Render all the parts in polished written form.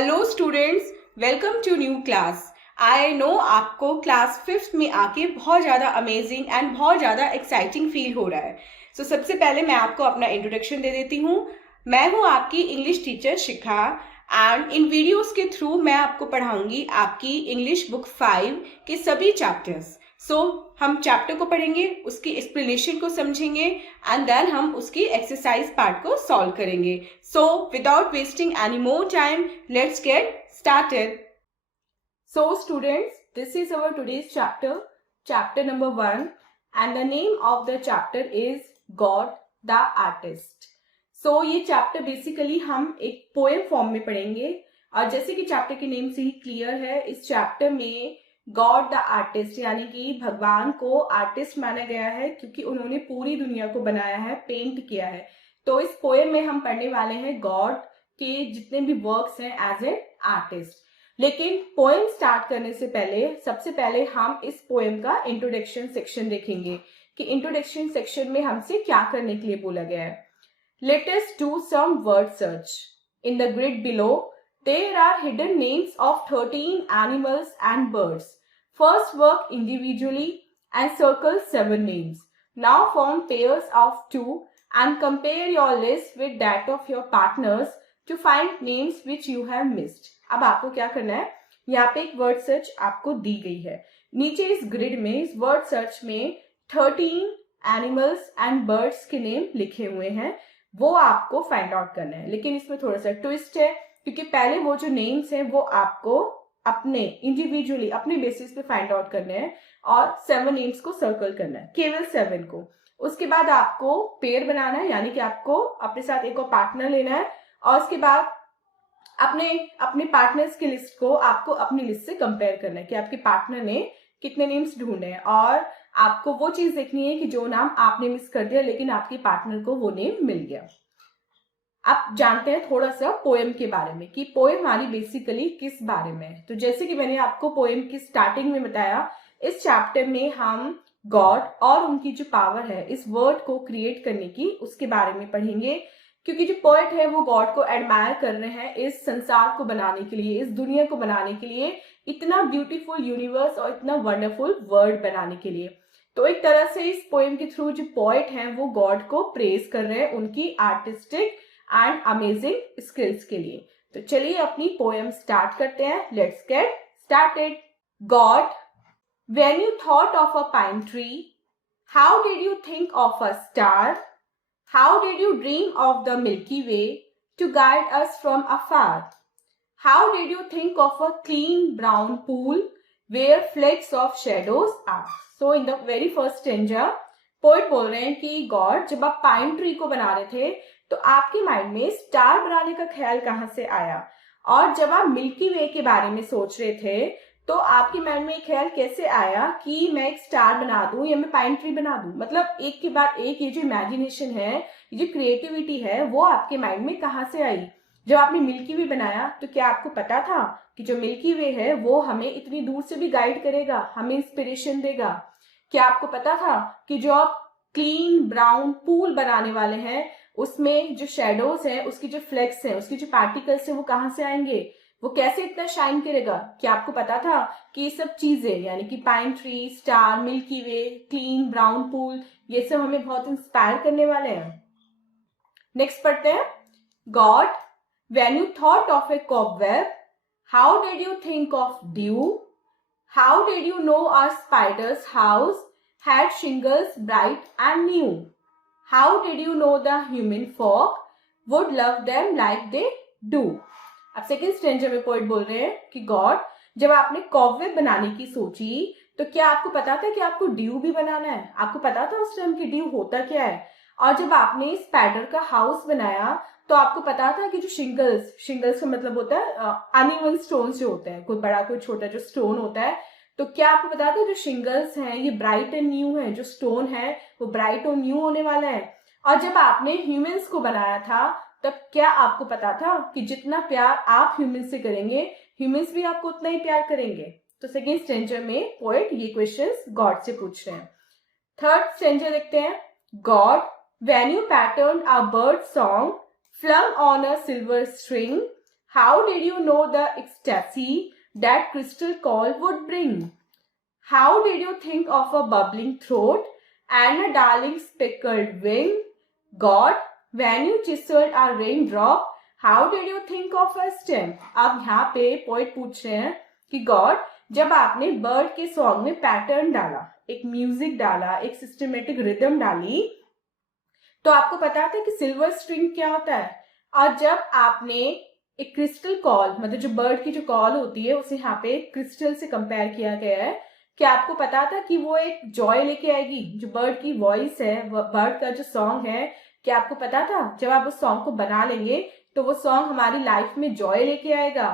Hello students, welcome to new class. I know आपको class 5th में आके बहुत ज़्यादा अमेजिंग एंड बहुत ज़्यादा एक्साइटिंग फील हो रहा है। सबसे पहले मैं आपको अपना इंट्रोडक्शन दे देती हूँ। मैं हूँ आपकी English teacher Shikha and in videos के थ्रू मैं आपको पढ़ाऊंगी आपकी इंग्लिश बुक 5 के सभी चैप्टर्स। हम चैप्टर को पढ़ेंगे, उसकी एक्सप्लेनेशन को समझेंगे एंड देन हम उसकी एक्सरसाइज पार्ट को सॉल्व करेंगे। So without wasting any more time, let's get started. So students, this is our today's chapter, chapter number 1, and the name of the chapter is God the Artist. So ये chapter basically हम एक poem form में पढ़ेंगे और जैसे कि chapter के name से ही क्लियर है, इस चैप्टर में गॉड द आर्टिस्ट यानी कि भगवान को आर्टिस्ट माना गया है क्योंकि उन्होंने पूरी दुनिया को बनाया है, पेंट किया है। तो इस पोएम में हम पढ़ने वाले हैं गॉड के जितने भी वर्क्स हैं एज ए आर्टिस्ट। लेकिन पोएम स्टार्ट करने से पहले सबसे पहले हम इस पोएम का इंट्रोडक्शन सेक्शन देखेंगे कि इंट्रोडक्शन सेक्शन में हमसे क्या करने के लिए बोला गया है। Let us do some word search. In the grid below there are hidden names of 13 animals and birds. First work individually and circle 7 names. Now form pairs of 2 and compare your list with that of your partners to find names which you have missed. अब आपको क्या करना है, यहाँ पे एक word search आपको दी गई है। नीचे इस ग्रिड में, इस वर्ड सर्च में 13 एनिमल्स एंड बर्ड्स के नेम लिखे हुए हैं, वो आपको फाइंड आउट करना है। लेकिन इसमें थोड़ा सा ट्विस्ट है क्योंकि पहले वो जो नेम्स हैं वो आपको अपने इंडिविजुअली अपने बेसिस पे फाइंड आउट करने हैं और 7 नेम्स को सर्कल करना है, केवल 7 को। उसके बाद आपको पेयर बनाना है यानी कि आपको अपने साथ एक और पार्टनर लेना है और उसके बाद अपने पार्टनर्स की लिस्ट को आपको अपनी लिस्ट से कंपेयर करना है कि आपके पार्टनर ने कितने नेम्स ढूंढे हैं और आपको वो चीज देखनी है कि जो नाम आपने मिस कर दिया लेकिन आपके पार्टनर को वो नेम मिल गया। अब जानते हैं थोड़ा सा पोएम के बारे में कि पोएम हमारी बेसिकली किस बारे में है। तो जैसे कि मैंने आपको पोएम की स्टार्टिंग में बताया, इस चैप्टर में हम गॉड और उनकी जो पावर है इस वर्ड को क्रिएट करने की उसके बारे में पढ़ेंगे क्योंकि जो पोएट है वो गॉड को एडमायर कर रहे हैं इस संसार को बनाने के लिए, इस दुनिया को बनाने के लिए, इतना ब्यूटीफुल यूनिवर्स और इतना वंडरफुल वर्ल्ड बनाने के लिए। तो एक तरह से इस पोएम के थ्रू जो पोएट हैं वो गॉड को प्रेज कर रहे हैं उनकी आर्टिस्टिक एंड अमेजिंग स्किल्स के लिए। तो चलिए अपनी पोएम स्टार्ट करते हैं। Let's get started. God, when you thought of a pine tree, how did you think of a star? How did you dream of the milky way to guide us from afar? How did you think of a clean brown pool where flecks of shadows are? So in the very first stanza poet बोल रहे हैं कि God, जब आप pine tree को बना रहे थे तो आपके माइंड में स्टार बनाने का ख्याल कहाँ से आया? और जब आप मिल्की वे के बारे में सोच रहे थे तो आपके माइंड में ख्याल कैसे आया कि मैं एक स्टार बना दूं या मैं पाइन ट्री बना दूं? मतलब एक के बाद एक ये जो इमेजिनेशन है, ये जो क्रिएटिविटी है, वो आपके माइंड में कहाँ से आई? जब आपने मिल्की वे बनाया तो क्या आपको पता था कि जो मिल्की वे है वो हमें इतनी दूर से भी गाइड करेगा, हमें इंस्पिरेशन देगा? क्या आपको पता था कि जो आप क्लीन ब्राउन पूल बनाने वाले हैं उसमें जो शेडोज हैं, उसकी जो फ्लेक्स हैं, उसकी जो पार्टिकल्स हैं, वो कहाँ से आएंगे? वो कैसे इतना शाइन करेगा? क्या आपको पता था कि ये सब चीजें यानी कि पाइन ट्री, स्टार, मिल्की वे, क्लीन ब्राउन पूल, ये सब हमें बहुत इंस्पायर करने वाले हैं। नेक्स्ट पढ़ते हैं। God, when you thought of a cobweb, how did you think of dew? How did you know our spider's house had shingles bright and new? How did you know the human folk would love them like they do? अब second stranger में poet बोल रहे हैं कि God, जब आपने cobweb बनाने की सोची तो क्या आपको पता था कि आपको ड्यू भी बनाना है? आपको पता था उस टाइम की ड्यू होता क्या है? और जब आपने स्पाइडर का हाउस बनाया तो आपको पता था कि जो शिंगल्स का मतलब होता है अनइवन स्टोन्स जो होते हैं, कोई बड़ा कोई छोटा जो स्टोन होता है, तो क्या आपको पता था जो शिंगल्स हैं ये ब्राइट एंड न्यू है, जो स्टोन है वो ब्राइट और न्यू होने वाला है? और जब आपने ह्यूमंस को बनाया था तब क्या आपको पता था कि जितना प्यार आप ह्यूमंस से करेंगे ह्यूमंस भी आपको उतना ही प्यार करेंगे? तो सेकेंड स्टेंजर में पोएट ये क्वेश्चंस गॉड से पूछ रहे हैं। थर्ड स्टेंजर देखते हैं। God, when you pattern a bird song flung on a silver string, How did you know the ecstasy that crystal call would bring? How did you think of a bubbling throat and a darling speckled wing? God, when you chiseled a raindrop, how did you think of a stem? अब यहाँ पे poet पूछ रहे हैं कि God, जब आपने bird के सॉन्ग में पैटर्न डाला, एक म्यूजिक डाला, एक सिस्टमेटिक रिदम डाली, तो आपको पता था कि सिल्वर स्ट्रिंग क्या होता है। और जब आपने एक क्रिस्टल कॉल, मतलब जो बर्ड की जो कॉल होती है, उसे यहाँ पे क्रिस्टल से कंपेयर किया गया है, क्या आपको पता था कि वो एक जॉय लेके आएगी। जो बर्ड की वॉइस है, बर्ड का जो सॉन्ग है, क्या आपको पता था जब आप उस सॉन्ग को बना लेंगे तो वो सॉन्ग हमारी लाइफ में जॉय लेके आएगा।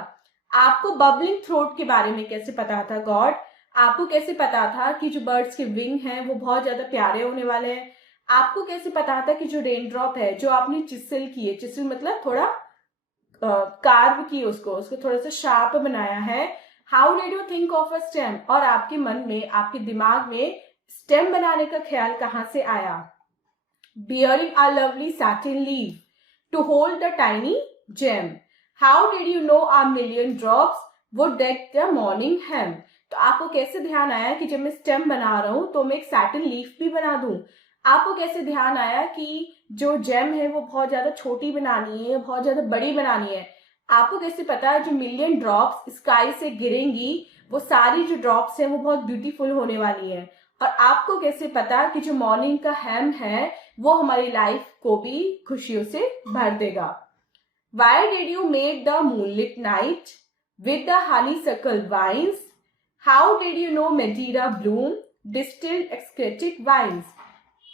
आपको बबलिंग थ्रोट के बारे में कैसे पता था गॉड? आपको कैसे पता था कि जो बर्ड्स के विंग हैं वो बहुत ज्यादा प्यारे होने वाले हैं? आपको कैसे पता था कि जो रेनड्रॉप है, जो आपने चिसल की है, चिसल मतलब थोड़ा कार्व की, उसको थोड़ा सा शार्प बनाया है। How did you think of a stem? और आपके मन में, आपके दिमाग में स्टेम बनाने का ख्याल कहां से आया? bearing a lovely satin leaf to hold the tiny gem. How did you know a million drops would deck the morning hem? तो आपको कैसे ध्यान आया कि जब मैं स्टेम बना रहा हूं तो मैं एक सैटिन लीफ भी बना दूं? आपको कैसे ध्यान आया कि जो जेम है वो बहुत ज्यादा छोटी बनानी है, बहुत ज्यादा बड़ी बनानी है? आपको कैसे पता है जो मिलियन ड्रॉप्स स्काई से गिरेंगी, वो सारी जो ड्रॉप्स है वो बहुत ब्यूटीफुल होने वाली है? और आपको कैसे पता कि जो मॉर्निंग का हेम है वो हमारी लाइफ को भी खुशियों से भर देगा? Why did you make the moonlit night with the honeysuckle vines? How did you know Madeira bloom distilled ecstatic wines?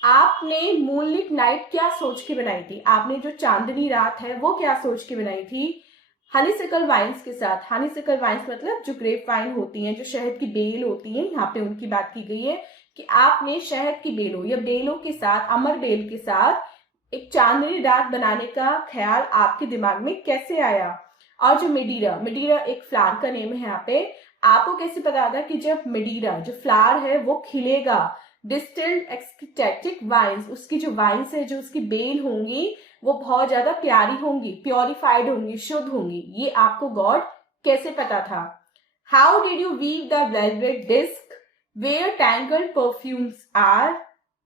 आपने मूनलिट नाइट क्या सोच के बनाई थी? आपने जो चांदनी रात है वो क्या सोच के बनाई थी? हनीसिकल वाइन्स के साथ। हनीसिकल वाइन्स मतलब जो ग्रेप वाइन होती हैं, जो शहद की बेल होती हैं, यहाँ पे उनकी बात की गई है कि आपने शहद की बेलों या बेलों के साथ, अमर बेल के साथ एक चांदनी रात बनाने का ख्याल आपके दिमाग में कैसे आया? और जो मेडीरा, मेडीरा एक फ्लावर का नेम है यहाँ पे, आपको कैसे पता था कि जब मेडीरा जो फ्लावर है वो खिलेगा? डिस्टिल्ड एक्सटेटिक वाइन्स, उसकी जो वाइन्स है, जो उसकी बेल होंगी वो बहुत ज्यादा प्यारी होंगी, प्योरिफाइड होंगी, शुद्ध होंगी। ये आपको गॉड कैसे पता था? How did you weave the velvet disc where tangled perfumes are?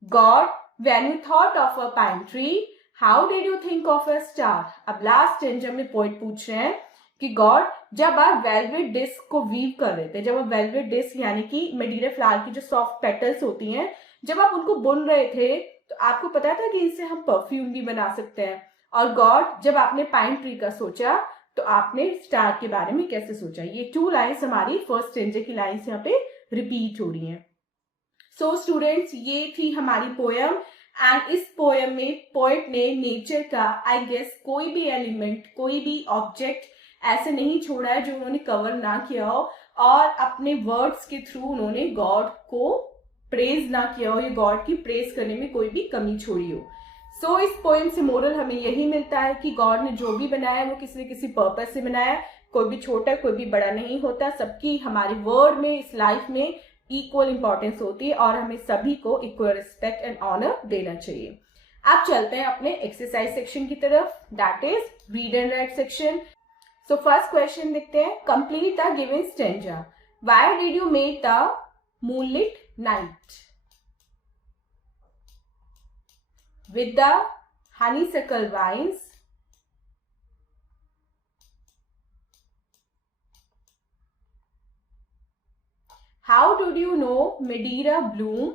God, when you thought of a pine tree, how did you think of a star? अब लास्ट स्टेंजर में पोएट पूछ रहे हैं कि गॉड, जब आप वेलवेट डिस्क को weave कर रहे थे, जब आप वेलवेट डिस्क यानी कि मेडीरा फ्लावर की जो सॉफ्ट पेटल्स होती हैं, जब आप उनको बुन रहे थे तो आपको पता था कि इससे हम परफ्यूम भी बना सकते हैं? और गॉड, जब आपने पाइन ट्री का सोचा तो आपने स्टार के बारे में कैसे सोचा? ये 2 लाइन्स हमारी फर्स्ट स्टेंजर की लाइन्स यहाँ पे रिपीट हो रही हैं। सो स्टूडेंट्स, ये थी हमारी पोयम। एंड इस पोयम में पोएट ने नेचर का, आई गेस, कोई भी एलिमेंट, कोई भी ऑब्जेक्ट ऐसे नहीं छोड़ा है जो उन्होंने कवर ना किया हो, और अपने वर्ड्स के थ्रू उन्होंने गॉड को प्रेज ना किया हो, या गॉड की प्रेज करने में कोई भी कमी छोड़ी हो। सो इस पोएम से मोरल हमें यही मिलता है कि गॉड ने जो भी बनाया वो किसी न किसी पर्पस से बनाया। कोई भी छोटा, कोई भी बड़ा नहीं होता। सबकी हमारी वर्ल्ड में, इस लाइफ में इक्वल इंपॉर्टेंस होती है, और हमें सभी को इक्वल रिस्पेक्ट एंड ऑनर देना चाहिए। अब चलते हैं अपने एक्सरसाइज सेक्शन की तरफ, that is read and right section. So first question देखते हैं। Complete the given stanza. Why did you make the moonlit night with the honeysuckle vines? How did you know Madeira bloom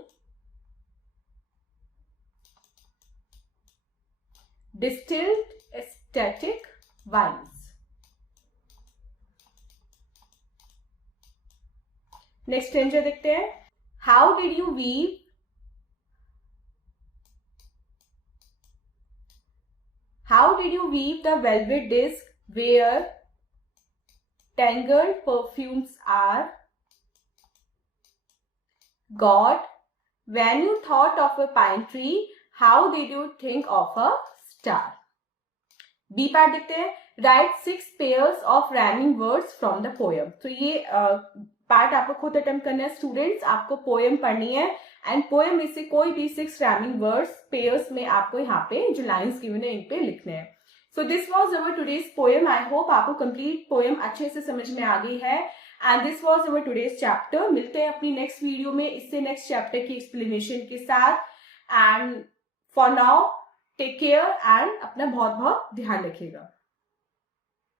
distilled ecstatic wines? Next stanza देखते हैं। How did you weave the velvet disc where tangled perfumes are? God, when you thought of a pine tree, how did you think of a star? B part देखते हैं। Right 6 pairs of rhyming words from the poem। तो ये part आपको खुद attempt करना है students. आपको poem पढ़नी है एंड पोएम में से कोई भी 6 रैमिंग वर्ड्स पेयर्स में आपको यहाँ पे जो लाइंस गिवन है इन पे लिखने हैं। So this was our today's poem. I hope आपको कंप्लीट पोएम अच्छे से समझ में आ गई है. And this was our today's chapter. मिलते हैं अपनी नेक्स्ट वीडियो में इससे नेक्स्ट चैप्टर की एक्सप्लेनेशन के साथ. And for now take care and अपना बहुत बहुत ध्यान रखिएगा.